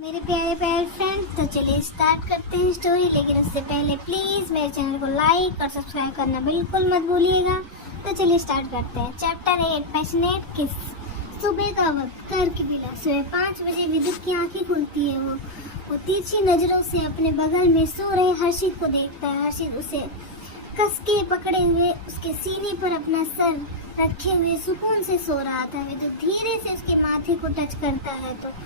मेरे प्यारे प्यारे फ्रेंड, तो चलिए स्टार्ट करते हैं स्टोरी। लेकिन उससे पहले प्लीज़ मेरे चैनल को लाइक और सब्सक्राइब करना बिल्कुल मत भूलिएगा। तो चलिए स्टार्ट करते हैं। चैप्टर 8, पैशनेट किस। सुबह का वक्त, घर की बिला। सुबह 5 बजे विद्युत की आंखें खुलती है। वो तिरछी नज़रों से अपने बगल में सो रहे हर्षित को देखता है। हर्षित उसे कस के पकड़े हुए उसके सीने पर अपना सर रखे हुए सुकून से सो रहा था। विद्युत धीरे से उसके माथे को टच करता है तो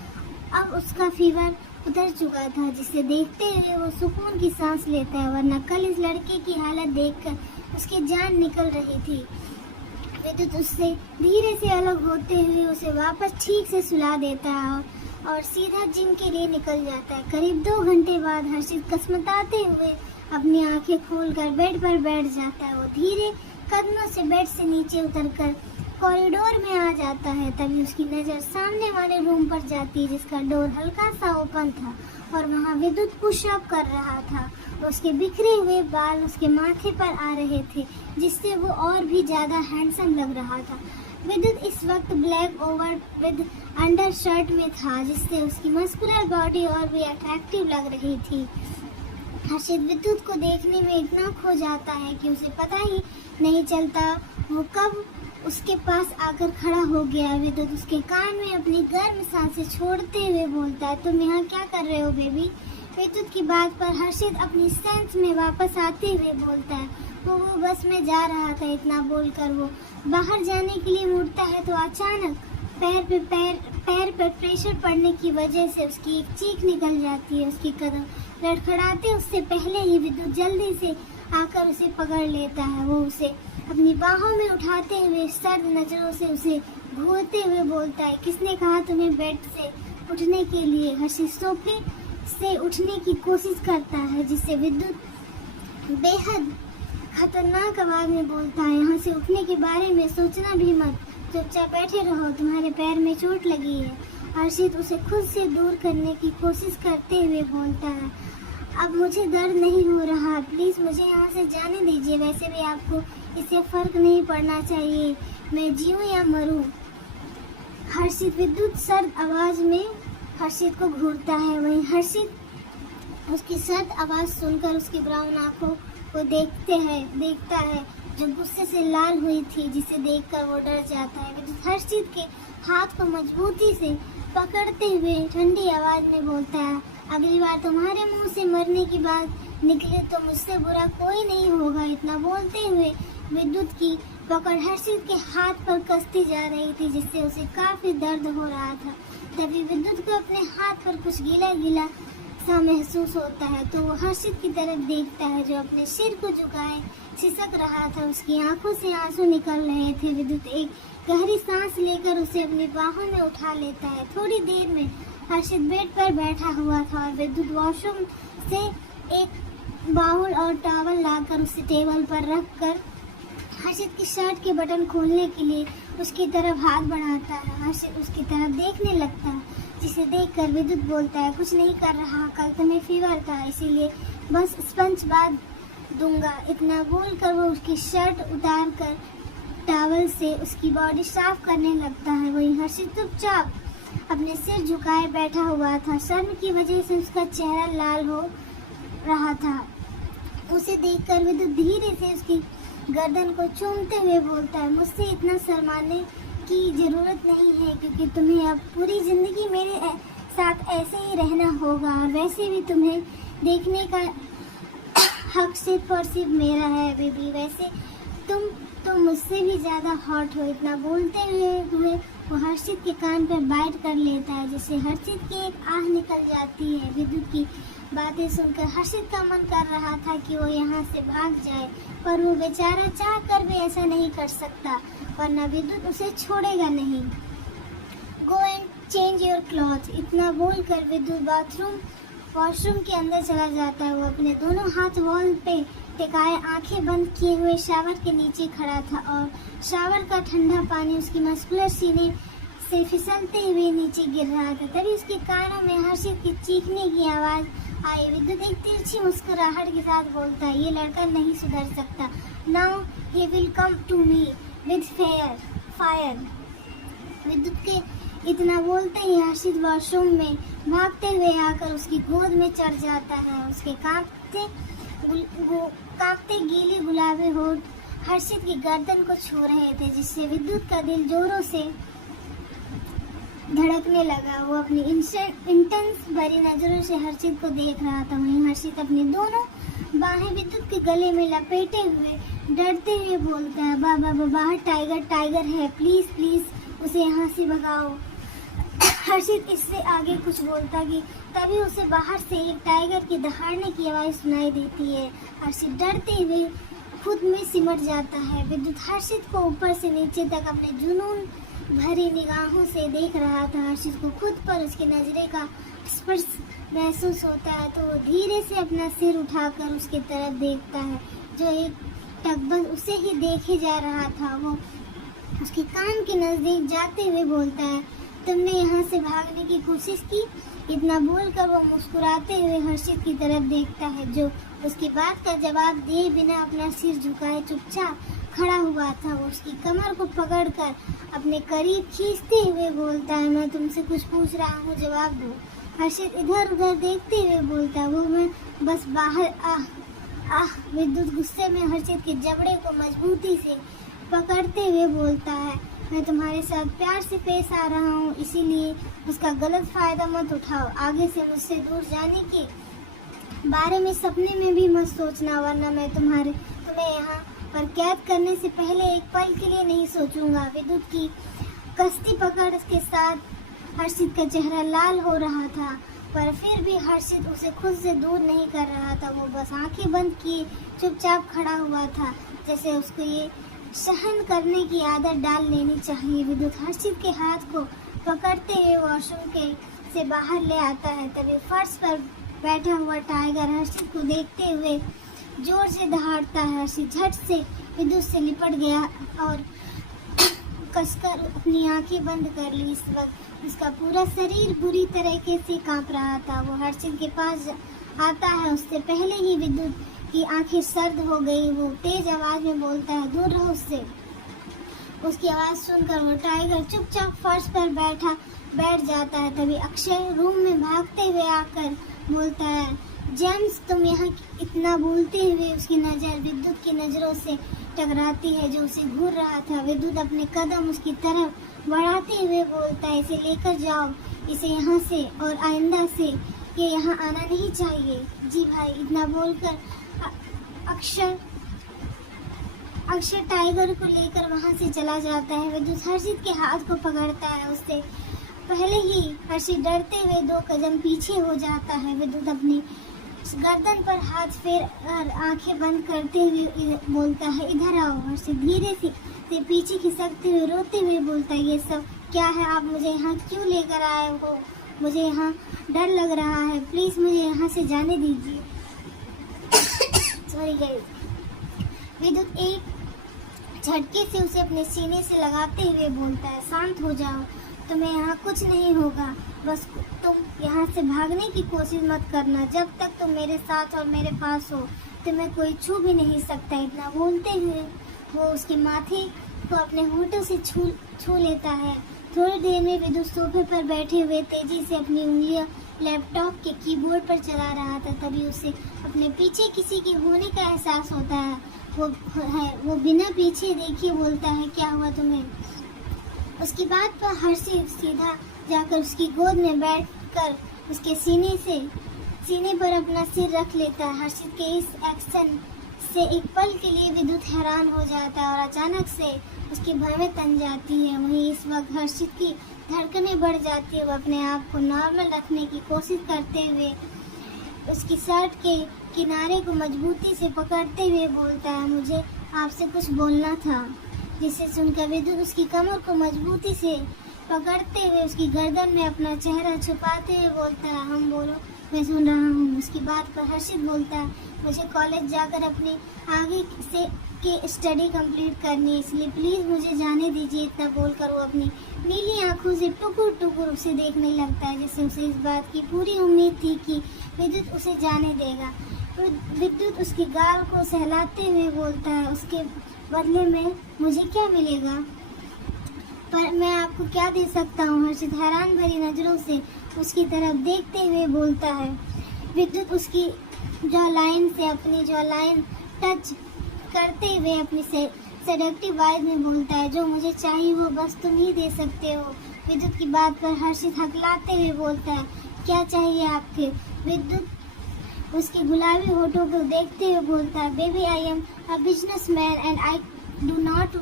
अब उसका फीवर उतर चुका था, जिसे देखते हुए वो सुकून की सांस लेता है, वरना कल इस लड़के की हालत देखकर उसकी जान निकल रही थी। विद्युत उससे धीरे से अलग होते हुए उसे वापस ठीक से सुला देता है और सीधा जिम के लिए निकल जाता है। करीब 2 घंटे बाद हर्षित कसमताते हुए अपनी आंखें खोलकर बेड पर बैठ जाता है। वो धीरे कदमों से बेड से नीचे उतरकर कॉरिडोर में आ जाता है। तभी उसकी नज़र सामने वाले रूम पर जाती है, जिसका डोर हल्का सा ओपन था और वहाँ विद्युत पुशअप कर रहा था। उसके बिखरे हुए बाल उसके माथे पर आ रहे थे, जिससे वो और भी ज़्यादा हैंडसम लग रहा था। विद्युत इस वक्त black over with under shirt में था, जिससे उसकी मस्कुलर बॉडी और भी अट्रैक्टिव लग रही थी। हर्षित विद्युत को देखने में इतना खो जाता है कि उसे पता ही नहीं चलता वो कब उसके पास आकर खड़ा हो गया। विद्युत उसके कान में अपनी गर्म सांसें छोड़ते हुए बोलता है, तुम यहाँ क्या कर रहे हो बेबी? विद्युत की बात पर हर्षित अपनी सेंस में वापस आते हुए बोलता है, वो बस में जा रहा था। इतना बोलकर वो बाहर जाने के लिए मुड़ता है तो अचानक पैर पर प्रेशर पड़ने की वजह से उसकी एक चीख निकल जाती है। उसकी कदम लड़खड़ाते उससे पहले ही विद्युत जल्दी से आकर उसे पकड़ लेता है। वो उसे अपनी बाहों में उठाते हुए सर्द नजरों से उसे घूरते हुए बोलता है, किसने कहा तुम्हें बेड से उठने के लिए? हर्षित सोफे से उठने की कोशिश करता है, जिससे विद्युत बेहद खतरनाक आवाज में बोलता है, यहाँ से उठने के बारे में सोचना भी मत, चुपचाप बैठे रहो, तुम्हारे पैर में चोट लगी है। हर्षित उसे खुद से दूर करने की कोशिश करते हुए बोलता है, अब मुझे दर्द नहीं हो रहा, प्लीज़ मुझे यहाँ से जाने दीजिए। वैसे भी आपको इससे फर्क नहीं पड़ना चाहिए, मैं जीऊँ या मरूँ। हर्षित विद्युत सर्द आवाज़ में हर्षित को घूरता है। वहीं हर्षित उसकी सर्द आवाज़ सुनकर उसकी ब्राउन आंखों को देखता है जो गुस्से से लाल हुई थी, जिसे देखकर वो डर जाता है। विद्युत हर्षित के हाथ को मजबूती से पकड़ते हुए ठंडी आवाज़ में बोलता है, अगली बार तुम्हारे मुंह से मरने की बात निकले तो मुझसे बुरा कोई नहीं होगा। इतना बोलते हुए विद्युत की पकड़ हर्षित के हाथ पर कसती जा रही थी, जिससे उसे काफी दर्द हो रहा था। तभी विद्युत को अपने हाथ पर कुछ गीला गीला सा महसूस होता है, तो वो हर्षित की तरफ देखता है जो अपने सिर को झुकाए सिसक रहा था। उसकी आंखों से आंसू निकल रहे थे। विद्युत एक गहरी सांस लेकर उसे अपनी बाहों में उठा लेता है। थोड़ी देर में हर्षित बेड पर बैठा हुआ था और विद्युत वॉशरूम से एक बाउल और टॉवल लाकर उसे टेबल पर रखकर हर्षित की शर्ट के बटन खोलने के लिए उसकी तरफ हाथ बढ़ाता है। हर्षित उसकी तरफ देखने लगता है, जिसे देखकर विद्युत बोलता है, कुछ नहीं कर रहा, कल तुम्हें फीवर था इसीलिए बस स्पंज बांध दूंगा। इतना बोलकर वो उसकी शर्ट उतार कर टॉवल से उसकी बॉडी साफ करने लगता है। वहीं हर्षित चुपचाप अपने सिर झुकाए बैठा हुआ था। शर्म की वजह से उसका चेहरा लाल हो रहा था। उसे देखकर विद्युत धीरे से उसकी गर्दन को चूमते हुए बोलता है, मुझसे इतना शर्माने की जरूरत नहीं है, क्योंकि तुम्हें अब पूरी जिंदगी मेरे साथ ऐसे ही रहना होगा और वैसे भी तुम्हें देखने का हक सिर्फ और सिर्फ मेरा है बेबी। वैसे तुम तो मुझसे भी ज़्यादा हॉट हो। इतना बोलते हुए वो हर्षित के कान पर बाइट कर लेता है, जिससे हर्षित की एक आह निकल जाती है। विद्युत की बातें सुनकर हर्षित का मन कर रहा था कि वो यहाँ से भाग जाए, पर वो बेचारा चाह कर भी ऐसा नहीं कर सकता, वरना विद्युत उसे छोड़ेगा नहीं। Go and change your cloth. इतना बोलकर विद्युत वॉशरूम के अंदर चला जाता है। वो अपने दोनों हाथ वॉल पे टिकाए आंखें बंद किए हुए शावर के नीचे खड़ा था और शावर का ठंडा पानी उसकी मस्कुलर सीने से फिसलते हुए नीचे गिर रहा था। तभी उसके कानों में हर्षित की चीखने की आवाज़ आई। विद्युत एक तिरछी मुस्कुराहट के साथ बोलता है, ये लड़का नहीं सुधर सकता, now he will come to me with fire. Vidyut के इतना बोलते ही हर्षित वॉशरूम में भागते हुए आकर उसकी गोद में चढ़ जाता है। उसके कांपते गीले गुलाबी होंठ हर्षित की गर्दन को छू रहे थे, जिससे विद्युत का दिल जोरों से धड़कने लगा। वो अपनी इंटेंस भरी नजरों से हर्षित को देख रहा था। वहीं हर्षित अपनी दोनों बाहें विद्युत के गले में लपेटे हुए डरते हुए बोलता है, बाबा बाहर टाइगर टाइगर है, प्लीज प्लीज उसे यहाँ से भगाओ। हर्षित इससे आगे कुछ बोलता कि तभी उसे बाहर से एक टाइगर की दहाड़ने की आवाज़ सुनाई देती है। हर्षित डरते हुए खुद में सिमट जाता है। विद्युत हर्षित को ऊपर से नीचे तक अपने जुनून भरी निगाहों से देख रहा था। हर्षित को खुद पर उसकी नजरे का स्पर्श महसूस होता है, तो वो धीरे से अपना सिर उठाकर उसकी तरफ देखता है, जो एक टकबंद उसे ही देखे जा रहा था। वो उसके कान के नजदीक जाते हुए बोलता है, तुमने यहाँ से भागने की कोशिश की। इतना बोलकर वो मुस्कुराते हुए हर्षित की तरफ देखता है, जो उसकी बात का जवाब दिए बिना अपना सिर झुकाए चुपचाप खड़ा हुआ था। वो उसकी कमर को पकड़कर अपने करीब खींचते हुए बोलता है, मैं तुमसे कुछ पूछ रहा हूँ, जवाब दो। हर्षित इधर उधर देखते हुए बोलता है, वो मैं बस बाहर विद्युत गुस्से में हर्षित के जबड़े को मजबूती से पकड़ते हुए बोलता है, मैं तुम्हारे साथ प्यार से पेश आ रहा हूँ, इसीलिए उसका गलत फायदा मत उठाओ। आगे से मुझसे दूर जाने के बारे में सपने में भी मत सोचना, वरना मैं तुम्हें यहाँ पर कैद करने से पहले एक पल के लिए नहीं सोचूंगा। विद्युत की कश्ती पकड़ के साथ हर्षित का चेहरा लाल हो रहा था, पर फिर भी हर्षित उसे खुद से दूर नहीं कर रहा था। वो बस आंखें बंद किए चुपचाप खड़ा हुआ था, जैसे उसको ये सहन करने की आदत डाल लेनी चाहिए। विद्युत हर्षित के हाथ को पकड़ते हुए वॉशरूम से बाहर ले आता है। तभी फर्श पर बैठा हुआ टाइगर हर्षित को देखते हुए जोर से दहाड़ता है। हर्षित झट से विद्युत से लिपट गया और कसकर अपनी आंखें बंद कर ली। इस वक्त उसका पूरा शरीर बुरी तरीके से कांप रहा था। वो हर्षित के पास आता है, उससे पहले ही विद्युत की आंखें सर्द हो गई। वो तेज आवाज में बोलता है, दूर रहो उससे। उसकी आवाज सुनकर वो टाइगर चुपचाप फर्श पर बैठ जाता है। तभी अक्षय रूम में भागते हुए आकर बोलता है, जेम्स तुम यहाँ इतना बोलते हुए उसकी नज़र विद्युत की नज़रों से टकराती है, जो उसे घूर रहा था। विद्युत अपने कदम उसकी तरफ बढ़ाते हुए बोलता है, इसे लेकर जाओ, इसे यहाँ से, और आइंदा से ये यहाँ आना नहीं चाहिए। जी भाई। इतना बोलकर अक्षय टाइगर को लेकर वहाँ से चला जाता है। विद्युत हर्षित के हाथ को पकड़ता है। उससे पहले ही हर्षित डरते हुए 2 कदम पीछे हो जाता है। विद्युत अपनी गर्दन पर हाथ फेर और आंखें बंद करते हुए बोलता है, इधर आओ। हर्षित धीरे से पीछे खिसकते हुए रोते हुए बोलता है, ये सब क्या है? आप मुझे यहाँ क्यों लेकर आए हो? मुझे यहाँ डर लग रहा है, प्लीज़ मुझे यहाँ से जाने दीजिए। Sorry guys. विद्युत एक झटके से उसे अपने सीने से लगाते हुए बोलता है, शांत हो जाओ, तुम्हें यहाँ कुछ नहीं होगा, बस तुम यहाँ से भागने की कोशिश मत करना। जब तक तुम मेरे साथ और मेरे पास हो, तुम्हें कोई छू भी नहीं सकता। इतना बोलते हुए वो उसके माथे को अपने होठों से छू लेता है। थोड़ी देर में विद्युत सोफे पर बैठे हुए तेजी से अपनी उंगलियां लैपटॉप के कीबोर्ड पर चला रहा था। तभी उसे अपने पीछे किसी के होने का एहसास होता है। वो बिना पीछे देखे बोलता है, क्या हुआ तुम्हें? उसकी बात पर हर्षित सीधा जाकर उसकी गोद में बैठकर उसके सीने पर अपना सिर रख लेता है। हर्षित के इस एक्शन से एक पल के लिए विद्युत हैरान हो जाता है और अचानक से उसकी भवें तन जाती है। वहीं इस वक्त हर्षित की धड़कनें बढ़ जाती है। वो अपने आप को नॉर्मल रखने की कोशिश करते हुए उसकी शर्ट के किनारे को मजबूती से पकड़ते हुए बोलता है, मुझे आपसे कुछ बोलना था। जिसे सुनकर विद्युत उसकी कमर को मजबूती से पकड़ते हुए उसकी गर्दन में अपना चेहरा छुपाते हुए बोलता है, हम बोलो, मैं सुन रहा हूँ। उसकी बात पर हर्षित बोलता है, मुझे कॉलेज जाकर अपनी आगे से की स्टडी कंप्लीट करनी है, इसलिए प्लीज़ मुझे जाने दीजिए। इतना बोलकर वो अपनी नीली आंखों से टुकुर टुकुर उसे देखने लगता है, जैसे उसे इस बात की पूरी उम्मीद थी कि विद्युत उसे जाने देगा। विद्युत उसके गाल को सहलाते हुए बोलता है, उसके बदले में मुझे क्या मिलेगा? पर मैं आपको क्या दे सकता हूँ? हर्षित हैरान भरी नज़रों से उसकी तरफ देखते हुए बोलता है। विद्युत उसकी जॉ लाइन से अपनी जॉ लाइन टच करते हुए अपनी सेडक्टिव वॉइस में बोलता है, जो मुझे चाहिए वो बस तुम ही दे सकते हो। विद्युत की बात पर हर्षित हकलाते हुए बोलता है, क्या चाहिए आपके? विद्युत उसके गुलाबी होठों को देखते हुए बोलता है, baby I am a businessman and I do not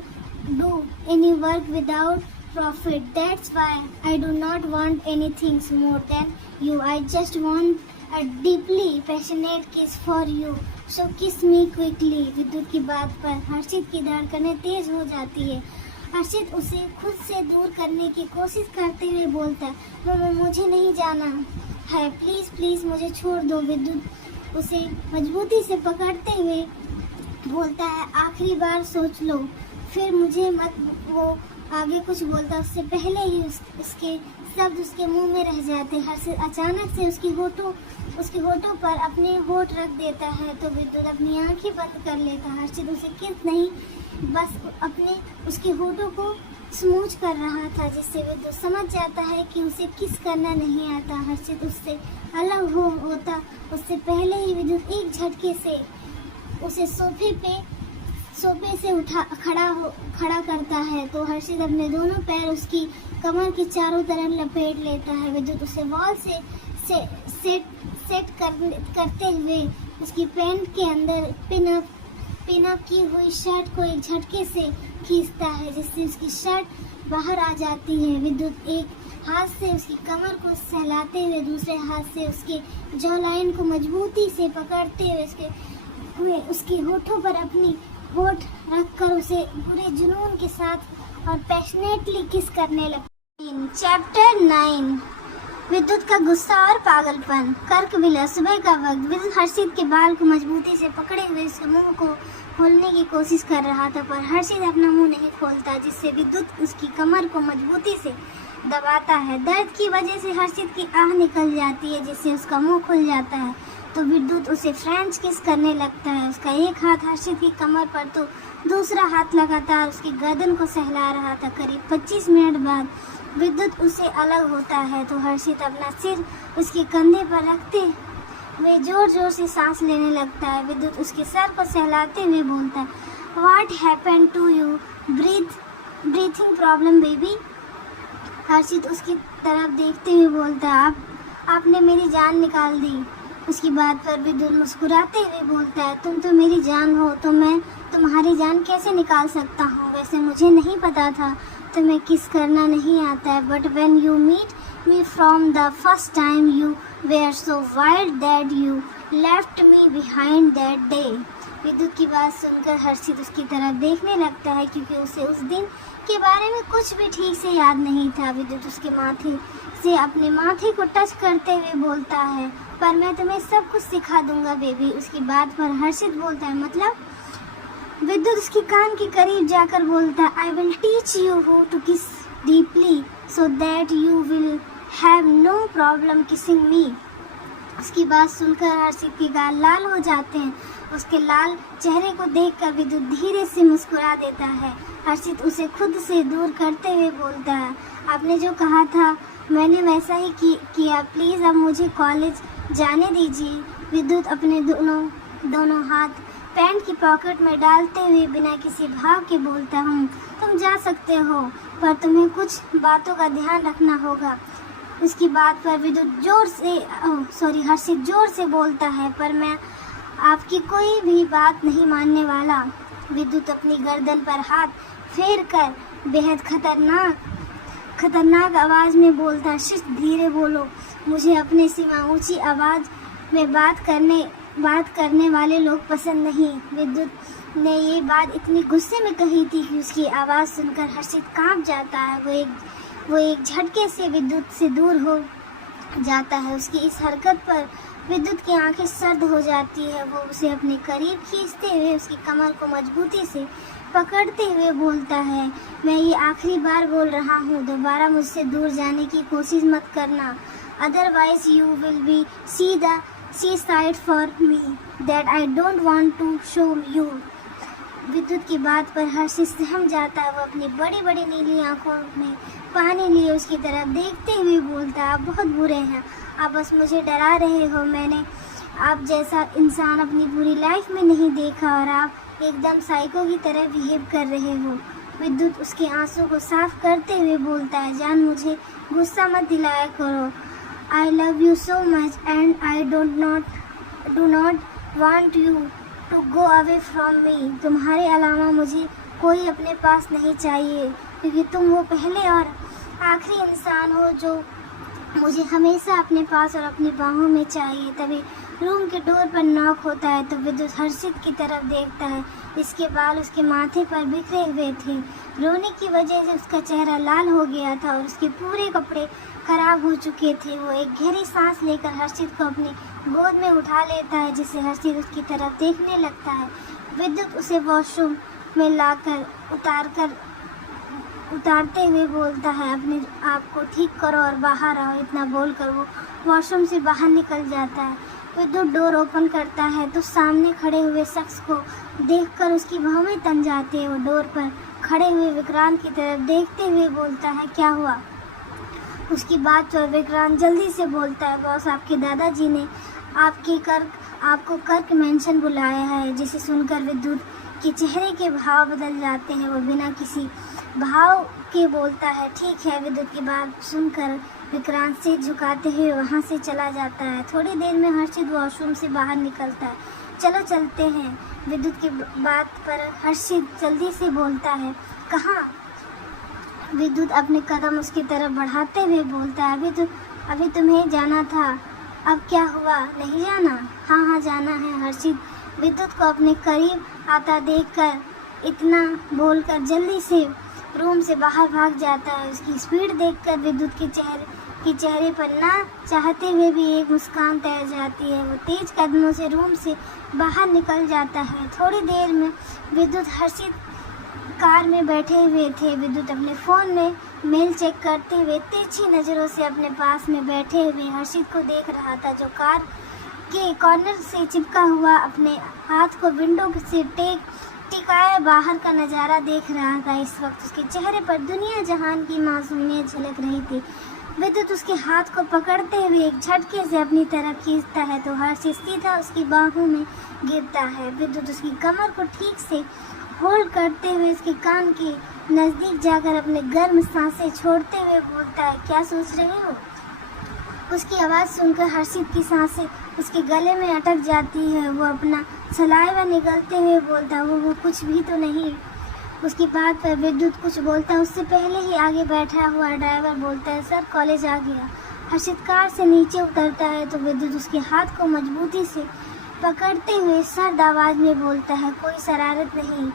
do any work without profit. That's why I do not want anything more than you. I just want a deeply passionate kiss for you. So kiss me quickly. विद्युत की बात पर हर्षित की धड़कनें तेज हो जाती है। हर्षित उसे खुद से दूर करने की कोशिश करते हुए बोलता है, मम्मा मुझे नहीं जाना है, प्लीज प्लीज मुझे छोड़ दो। विद्युत उसे मजबूती से पकड़ते हुए बोलता है, आखिरी बार सोच लो, फिर मुझे मत। वो आगे कुछ बोलता उससे पहले ही उसके शब्द उसके मुंह में रह जाते। हर्षित अचानक से उसके होठों पर अपने होठ रख देता है तो विद्युत अपनी आंखें बंद कर लेता। हर्षित उसे किस नहीं, बस अपने उसके होठों को स्मूच कर रहा था, जिससे विद्युत समझ जाता है कि उसे किस करना नहीं आता। हर्षित उससे अलग होता उससे पहले ही विद्युत एक झटके से उसे सोफे से खड़ा करता है तो हर्षित अपने दोनों पैर उसकी कमर के चारों तरफ लपेट लेता है। विद्युत उसे वॉल से सेट करते हुए उसकी पैंट के अंदर पिन अप की हुई शर्ट को एक झटके से खींचता है, जिससे उसकी शर्ट बाहर आ जाती है। विद्युत एक हाथ से उसकी कमर को सहलाते हुए दूसरे हाथ से उसके जॉ लाइन को मजबूती से पकड़ते हुए उसके होठों पर अपनी होठ रखकर उसे पूरे जुनून के साथ और पैशनेटली किस करने लगती। चैप्टर 9 विद्युत का गुस्सा और पागलपन। कर्क विला सुबह का वक्त। विद्युत हर्षित के बाल को मजबूती से पकड़े हुए उसके मुंह को खोलने की कोशिश कर रहा था, पर हर्षित अपना मुंह नहीं खोलता, जिससे विद्युत उसकी कमर को मजबूती से दबाता है। दर्द की वजह से हर्षित की आह निकल जाती है, जिससे उसका मुंह खुल जाता है तो विद्युत उसे फ्रेंच किस करने लगता है। उसका एक हाथ हर्षित की कमर पर तो दूसरा हाथ लगातार उसकी गर्दन को सहला रहा था। करीब 25 मिनट बाद विद्युत उससे अलग होता है तो हर्षित अपना सिर उसके कंधे पर रखते हुए जोर जोर से सांस लेने लगता है। विद्युत उसके सर को सहलाते हुए बोलता है, what happened to you? Breathing problem baby? Harshit उसकी तरफ देखते हुए बोलता है, आपने मेरी जान निकाल दी। उसकी बात पर विद्युत मुस्कुराते हुए बोलता है, तुम तो मेरी जान हो तो मैं तुम्हारी जान कैसे निकाल सकता हूँ? वैसे मुझे नहीं पता था तुम्हें किस करना नहीं आता है, but when you meet me from the first time you were so wild that you left me behind that day. Vidyut की बात सुनकर हर्षित उसकी तरफ देखने लगता है, क्योंकि उसे उस दिन के बारे में कुछ भी ठीक से याद नहीं था। विद्युत उसके माथे से अपने माथे को टच करते हुए बोलता है, पर मैं तुम्हें सब कुछ सिखा दूंगा बेबी। उसकी बात पर हर्षित बोलता है, मतलब? विद्युत उसके कान के करीब जाकर बोलता है, I will teach you how to kiss deeply so that you will have no problem kissing me. उसकी बात सुनकर हर्षित के गाल लाल हो जाते हैं। उसके लाल चेहरे को देखकर विद्युत धीरे से मुस्कुरा देता है। हर्षित उसे खुद से दूर करते हुए बोलता है, आपने जो कहा था मैंने वैसा ही किया, प्लीज़ अब मुझे कॉलेज जाने दीजिए। विद्युत अपने दोनों हाथ पैंट की पॉकेट में डालते हुए बिना किसी भाव के बोलता हूँ, तुम जा सकते हो, पर तुम्हें कुछ बातों का ध्यान रखना होगा। उसकी बात पर विद्युत हर्षित जोर से बोलता है, पर मैं आपकी कोई भी बात नहीं मानने वाला। विद्युत अपनी गर्दन पर हाथ फेर कर बेहद खतरनाक आवाज़ में बोलता है, शिट धीरे बोलो, मुझे अपने सिवा ऊंची आवाज़ में बात करने वाले लोग पसंद नहीं। विद्युत ने ये बात इतनी गुस्से में कही थी कि उसकी आवाज़ सुनकर हर्षित कांप जाता है। वो एक झटके से विद्युत से दूर हो जाता है। उसकी इस हरकत पर विद्युत की आंखें सर्द हो जाती है। वो उसे अपने करीब खींचते हुए उसकी कमर को मजबूती से पकड़ते हुए बोलता है, मैं ये आखिरी बार बोल रहा हूँ, दोबारा मुझसे दूर जाने की कोशिश मत करना, otherwise you will be see side for me that I don't want to show you. Vidyut की बात पर हर्षित सहम जाता है। वो अपनी बड़ी बड़ी नीली आंखों में पानी लिए उसकी तरफ देखते हुए बोलता है, आप बहुत बुरे हैं, आप बस मुझे डरा रहे हो। मैंने आप जैसा इंसान अपनी पूरी लाइफ में नहीं देखा और आप एकदम साइको की तरह बिहेव कर रहे हो। विद्युत उसके आंसू को साफ करते हुए बोलता है, जान मुझे गुस्सा मत दिलाया करो। I love you so much and I do not want you to go away from me. तुम्हारे अलावा मुझे कोई अपने पास नहीं चाहिए, क्योंकि तुम वो पहले और आखिरी इंसान हो जो मुझे हमेशा अपने पास और अपनी बाहों में चाहिए। तभी रूम के डोर पर नॉक होता है तो विद्युत हर्षित की तरफ देखता है। इसके बाल उसके माथे पर बिखरे हुए थे। रोने की वजह से उसका चेहरा लाल हो गया था और उसके पूरे कपड़े खराब हो चुके थे। वो एक गहरी सांस लेकर हर्षित को अपनी गोद में उठा लेता है, जिससे हर्षित उसकी तरफ देखने लगता है। विद्युत उसे वॉशरूम में लाकर उतारते हुए बोलता है, अपने आप को ठीक करो और बाहर आओ। इतना बोलकर वो वॉशरूम से बाहर निकल जाता है। विद्युत डोर ओपन करता है तो सामने खड़े हुए शख्स को देखकर उसकी भौहें तन जाती है। वो डोर पर खड़े हुए विक्रांत की तरफ देखते हुए बोलता है, क्या हुआ? उसकी बात पर विक्रांत जल्दी से बोलता है, बॉस आपके दादाजी ने आपको कर्क मेंशन बुलाया है। जिसे सुनकर विद्युत के चेहरे के भाव बदल जाते हैं। वो बिना किसी भाव के बोलता है, ठीक है। विद्युत की बात सुनकर विक्रांत से झुकाते हुए वहाँ से चला जाता है। थोड़ी देर में हर्षित वॉशरूम से बाहर निकलता है। चलो चलते हैं। विद्युत की बात पर हर्षित जल्दी से बोलता है, कहाँ? विद्युत अपने कदम उसकी तरफ बढ़ाते हुए बोलता है, अभी तुम्हें जाना था, अब क्या हुआ? नहीं जाना? हाँ जाना है। हर्षित विद्युत को अपने करीब आता देखकर इतना बोलकर जल्दी से रूम से बाहर भाग जाता है। उसकी स्पीड देखकर विद्युत के चेहरे पर ना चाहते हुए भी एक मुस्कान तैर जाती है। वो तेज कदमों से रूम से बाहर निकल जाता है। थोड़ी देर में विद्युत हर्षित कार में बैठे हुए थे। विद्युत अपने फ़ोन में मेल चेक करते हुए तिरछी नज़रों से अपने पास में बैठे हुए हर्षित को देख रहा था, जो कार के कॉर्नर से चिपका हुआ अपने हाथ को विंडो से टिकाए बाहर का नज़ारा देख रहा था। इस वक्त उसके चेहरे पर दुनिया जहान की मासूमियत झलक रही थी। विद्युत उसके हाथ को पकड़ते हुए एक झटके से अपनी तरफ खींचता है तो हर्षित सीधा उसकी बाहों में गिरता है। विद्युत उसकी कमर को ठीक से होल्ड करते हुए उसके कान के नज़दीक जाकर अपने गर्म सांसें छोड़ते हुए बोलता है, क्या सोच रहे हो? उसकी आवाज़ सुनकर हर्षित की सांसें उसके गले में अटक जाती है। वो अपना सलाइवा निगलते हुए बोलता है, वो कुछ भी तो नहीं। उसकी बात पर विद्युत कुछ बोलता है उससे पहले ही आगे बैठा हुआ ड्राइवर बोलता है, सर कॉलेज आ गया। हर्षित कार से नीचे उतरता है तो विद्युत उसके हाथ को मजबूती से पकड़ते हुए सर्द आवाज़ में बोलता है, कोई शरारत नहीं,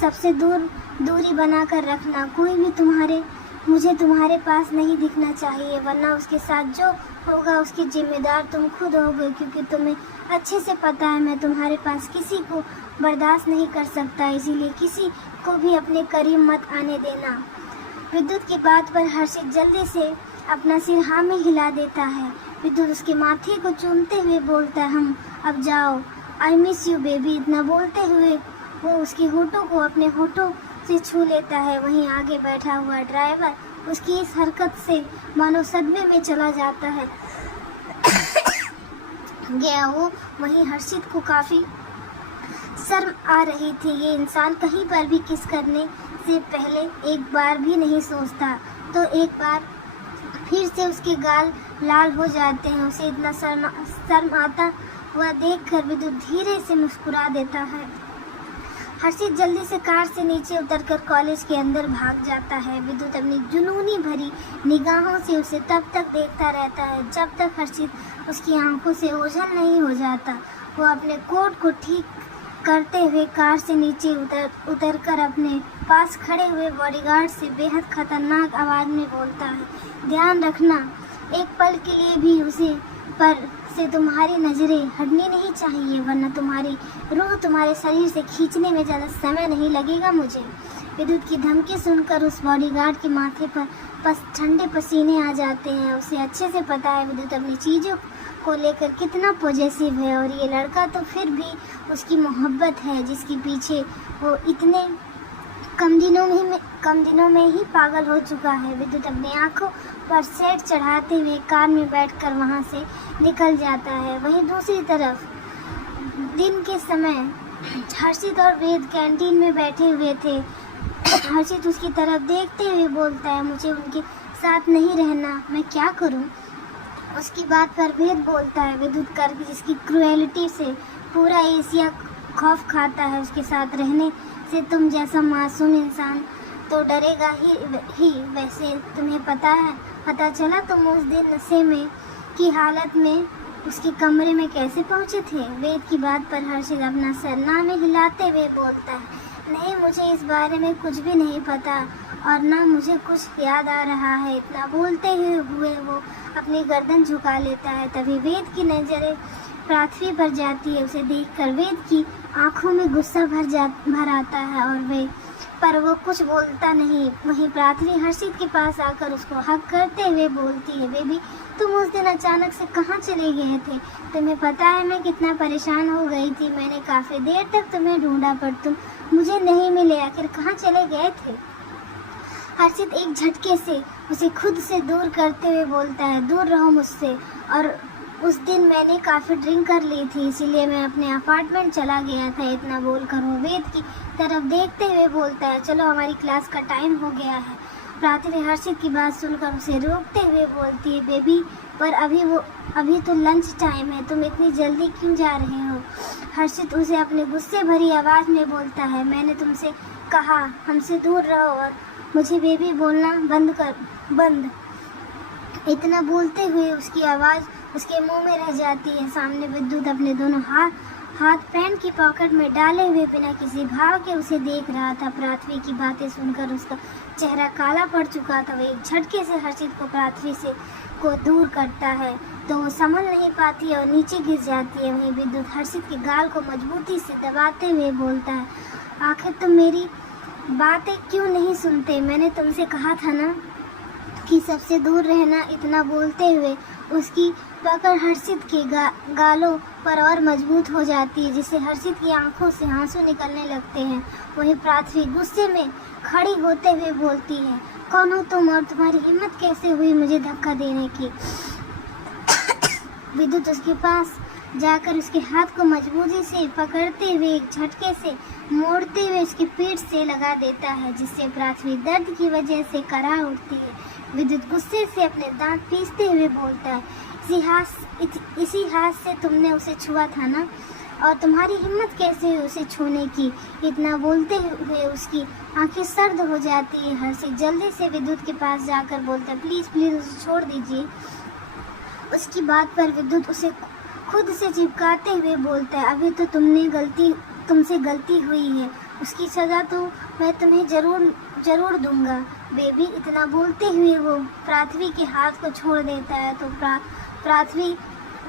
सबसे दूरी बनाकर रखना। कोई भी मुझे तुम्हारे पास नहीं दिखना चाहिए, वरना उसके साथ जो होगा उसकी जिम्मेदार तुम खुद होगे, क्योंकि तुम्हें अच्छे से पता है मैं तुम्हारे पास किसी को बर्दाश्त नहीं कर सकता, इसीलिए किसी को भी अपने करीब मत आने देना। विद्युत की बात पर हर्षित जल्दी से अपना सिर हाँ में हिला देता है। विद्युत उसके माथे को चूमते हुए बोलता है, हम अब जाओ, आई मिस यू बेबी। इतना बोलते हुए वो उसके होठों को अपने होठों से छू लेता है। वहीं आगे बैठा हुआ ड्राइवर उसकी इस हरकत से मानो सदमे में चला जाता है गया। वो वहीं हर्षित को काफ़ी शर्म आ रही थी। ये इंसान कहीं पर भी किस करने से पहले एक बार भी नहीं सोचता, तो एक बार फिर से उसके गाल लाल हो जाते हैं। उसे इतना शर्म आता हुआ देखकर विद्युत धीरे से मुस्कुरा देता है। हर्षित जल्दी से कार से नीचे उतरकर कॉलेज के अंदर भाग जाता है। विद्युत अपनी जुनूनी भरी निगाहों से उसे तब तक देखता रहता है जब तक हर्षित उसकी आंखों से ओझल नहीं हो जाता। वो अपने कोट को ठीक करते हुए कार से नीचे उतरकर अपने पास खड़े हुए बॉडीगार्ड से बेहद खतरनाक आवाज़ में बोलता है, ध्यान रखना, एक पल के लिए भी उसे पर से तुम्हारी नज़रें हटनी नहीं चाहिए, वरना तुम्हारी रूह तुम्हारे शरीर से खींचने में ज़्यादा समय नहीं लगेगा मुझे। विद्युत की धमकी सुनकर उस बॉडीगार्ड के माथे पर ठंडे पसीने आ जाते हैं। उसे अच्छे से पता है विद्युत अपनी चीज़ों को लेकर कितना पॉजेसिव है, और ये लड़का तो फिर भी उसकी मोहब्बत है जिसके पीछे वो इतने कम दिनों में ही पागल हो चुका है। विद्युत अपनी आंखों पर सेट चढ़ाते हुए कार में बैठकर वहां से निकल जाता है। वहीं दूसरी तरफ दिन के समय हर्षित और वेद कैंटीन में बैठे हुए थे। हर्षित उसकी तरफ देखते हुए बोलता है, मुझे उनके साथ नहीं रहना, मैं क्या करूं? उसकी बात पर वेद बोलता है, विद्युत कर जिसकी क्रूएलिटी से पूरा एशिया खौफ खाता है, उसके साथ रहने से तुम जैसा मासूम इंसान तो डरेगा ही। वैसे तुम्हें पता चला तुम उस दिन नशे में की हालत में उसके कमरे में कैसे पहुंचे थे? वेद की बात पर हर्षित अपना सर ना में हिलाते हुए बोलता है, नहीं, मुझे इस बारे में कुछ भी नहीं पता और ना मुझे कुछ याद आ रहा है। इतना बोलते हुए वो अपनी गर्दन झुका लेता है। तभी वेद की नज़रें पृथ्वी पर जाती है। उसे देखकर वेद की आंखों में गुस्सा भर आता है पर वो कुछ बोलता नहीं। वहीं पृथ्वी हर्षित के पास आकर उसको हक करते हुए बोलती है, बेबी तुम उस दिन अचानक से कहाँ चले गए थे? तुम्हें पता है मैं कितना परेशान हो गई थी। मैंने काफ़ी देर तक तुम्हें ढूंढा पर तुम मुझे नहीं मिले। आखिर कहाँ चले गए थे? हर्षित एक झटके से उसे खुद से दूर करते हुए बोलता है, दूर रहो मुझसे। और उस दिन मैंने काफ़ी ड्रिंक कर ली थी, इसीलिए मैं अपने अपार्टमेंट चला गया था। इतना बोलकर वो वेद की तरफ देखते हुए बोलता है, चलो हमारी क्लास का टाइम हो गया है। पृथ्वी हर्षित की बात सुनकर उसे रोकते हुए बोलती है, बेबी पर अभी तो लंच टाइम है, तुम इतनी जल्दी क्यों जा रहे हो? हर्षित उसे अपने गुस्से भरी आवाज़ में बोलता है, मैंने तुमसे कहा हमसे दूर रहो और मुझे बेबी बोलना बंद। इतना बोलते हुए उसकी आवाज़ उसके मुंह में रह जाती है। सामने विद्युत अपने दोनों हाथ पैंट की पॉकेट में डाले हुए बिना किसी भाव के उसे देख रहा था। पृथ्वी की बातें सुनकर उसका चेहरा काला पड़ चुका था। वह एक झटके से हर्षित को पृथ्वी को दूर करता है तो वो संभल नहीं पाती है और नीचे गिर जाती है। वहीं विद्युत हर्षित के गाल को मजबूती से दबाते हुए बोलता है, आखिर तुम मेरी बातें क्यों नहीं सुनते? मैंने तुमसे कहा था ना कि सबसे दूर रहना। इतना बोलते हुए उसकी पकड़ हर्षित के गालों पर और मजबूत हो जाती है, जिससे हर्षित की आंखों से आंसू निकलने लगते हैं। वहीं पृथ्वी गुस्से में खड़ी होते हुए बोलती है, कौन हो तुम और तुम्हारी हिम्मत कैसे हुई मुझे धक्का देने की? विद्युत उसके पास जाकर उसके हाथ को मजबूती से पकड़ते हुए एक झटके से मोड़ते हुए उसकी पीठ से लगा देता है, जिससे पृथ्वी दर्द की वजह से करा उठती है। विद्युत गुस्से से अपने दांत पीसते हुए बोलता है, इसी हाथ से तुमने उसे छुआ था ना, और तुम्हारी हिम्मत कैसे हुई उसे छूने की? इतना बोलते हुए उसकी आंखें सर्द हो जाती है। हर्षित जल्दी से विद्युत के पास जाकर बोलता है, प्लीज़ उसे छोड़ दीजिए। उसकी बात पर विद्युत उसे खुद से चिपकाते हुए बोलता है, अभी तो तुमसे गलती हुई है, उसकी सज़ा तो मैं तुम्हें ज़रूर दूंगा बेबी। इतना बोलते हुए वो पृथ्वी के हाथ को छोड़ देता है तो पृथ्वी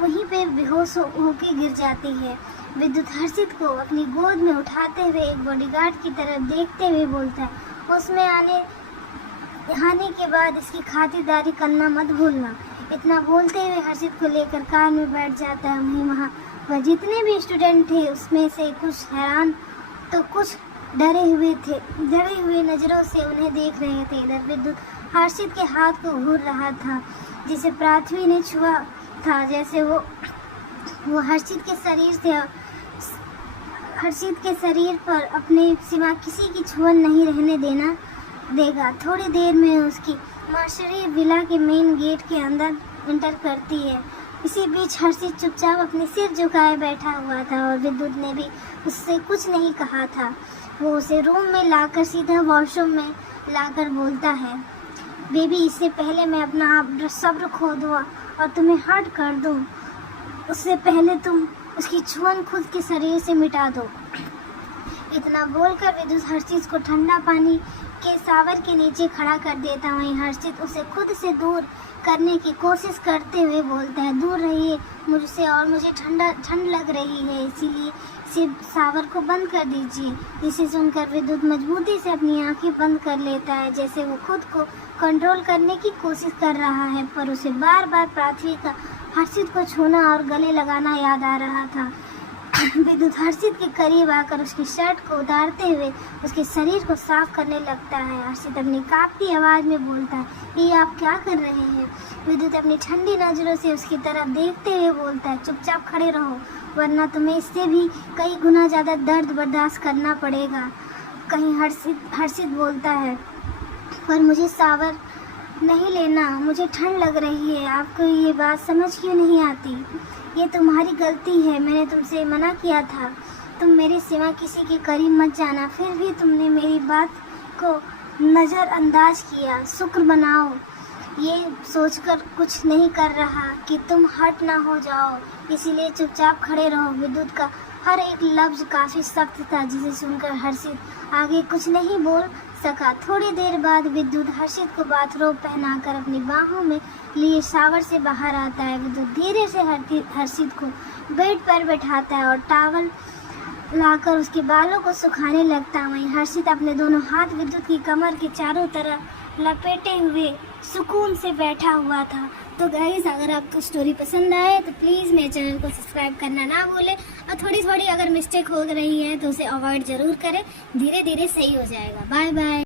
वहीं पे बेहोश होकर गिर जाती है। विद्युत हर्षित को अपनी गोद में उठाते हुए एक बॉडीगार्ड की तरफ देखते हुए बोलता है, उसमें आने के बाद इसकी खातिरदारी करना मत भूलना। इतना बोलते हुए हर्षित को लेकर कार में बैठ जाता है। वहाँ वह जितने भी स्टूडेंट थे उसमें से कुछ हैरान तो कुछ डरे हुए नज़रों से उन्हें देख रहे थे। इधर विद्युत हर्षित के हाथ को घूर रहा था जिसे पृथ्वी ने छुआ था, जैसे वो हर्षित के शरीर पर अपने सिवा किसी की छुअन नहीं रहने देगा। थोड़ी देर में उसकी मार्शरी विला के मेन गेट के अंदर एंटर करती है। इसी बीच हर्षित चुपचाप अपने सिर झुकाए बैठा हुआ था और विद्युत ने भी उससे कुछ नहीं कहा था। वो उसे रूम में लाकर सीधा वॉशरूम में लाकर बोलता है, बेबी इससे पहले मैं अपना सब्र खो दूँ और तुम्हें हर्ट कर दूँ, उससे पहले तुम उसकी छुअन खुद के शरीर से मिटा दो। इतना बोलकर विद्युत हर्षित को ठंडा पानी के शावर के नीचे खड़ा कर देता। वहीं हर्षित उसे खुद से दूर करने की कोशिश करते हुए बोलता है, दूर रहिए मुझसे और मुझे ठंड लग रही है, इसीलिए सिर्फ शावर को बंद कर दीजिए। जिसे सुनकर विद्युत मजबूती से अपनी आंखें बंद कर लेता है, जैसे वो खुद को कंट्रोल करने की कोशिश कर रहा है, पर उसे बार बार पृथ्वी का हर्षित को छूना और गले लगाना याद आ रहा था। विद्युत हर्षित के करीब आकर उसकी शर्ट को उतारते हुए उसके शरीर को साफ करने लगता है। हर्षित अपनी कांपती आवाज़ में बोलता है, ये आप क्या कर रहे हैं? विद्युत अपनी ठंडी नज़रों से उसकी तरफ देखते हुए बोलता है, चुपचाप खड़े रहो, वरना तुम्हें इससे भी कई गुना ज़्यादा दर्द बर्दाश्त करना पड़ेगा। कहीं हर्षित बोलता है, पर मुझे शावर नहीं लेना, मुझे ठंड लग रही है। आपको ये बात समझ क्यों नहीं आती? ये तुम्हारी गलती है, मैंने तुमसे मना किया था, तुम मेरे सिवा किसी के करीब मत जाना, फिर भी तुमने मेरी बात को नज़रअंदाज किया। शुक्र मनाओ, ये सोचकर कुछ नहीं कर रहा कि तुम हर्ट ना हो जाओ, इसीलिए चुपचाप खड़े रहो। विद्युत का हर एक लफ्ज़ काफ़ी सख्त था, जिसे सुनकर हर्षित आगे कुछ नहीं बोल सका। थोड़ी देर बाद विद्युत हर्षित को बाथरोब पहनाकर अपनी बाहों में लिए शावर से बाहर आता है। विद्युत धीरे से हर्षित को बेड पर बैठाता है और टॉवल लाकर उसके बालों को सुखाने लगता है। वहीं हर्षित अपने दोनों हाथ विद्युत की कमर के चारों तरफ लपेटे हुए सुकून से बैठा हुआ था। तो गाइस, अगर आपको स्टोरी पसंद आए तो प्लीज़ मेरे चैनल को सब्सक्राइब करना ना भूलें, और थोड़ी अगर मिस्टेक हो रही है तो उसे अवॉइड ज़रूर करें। धीरे धीरे सही हो जाएगा। Bye bye.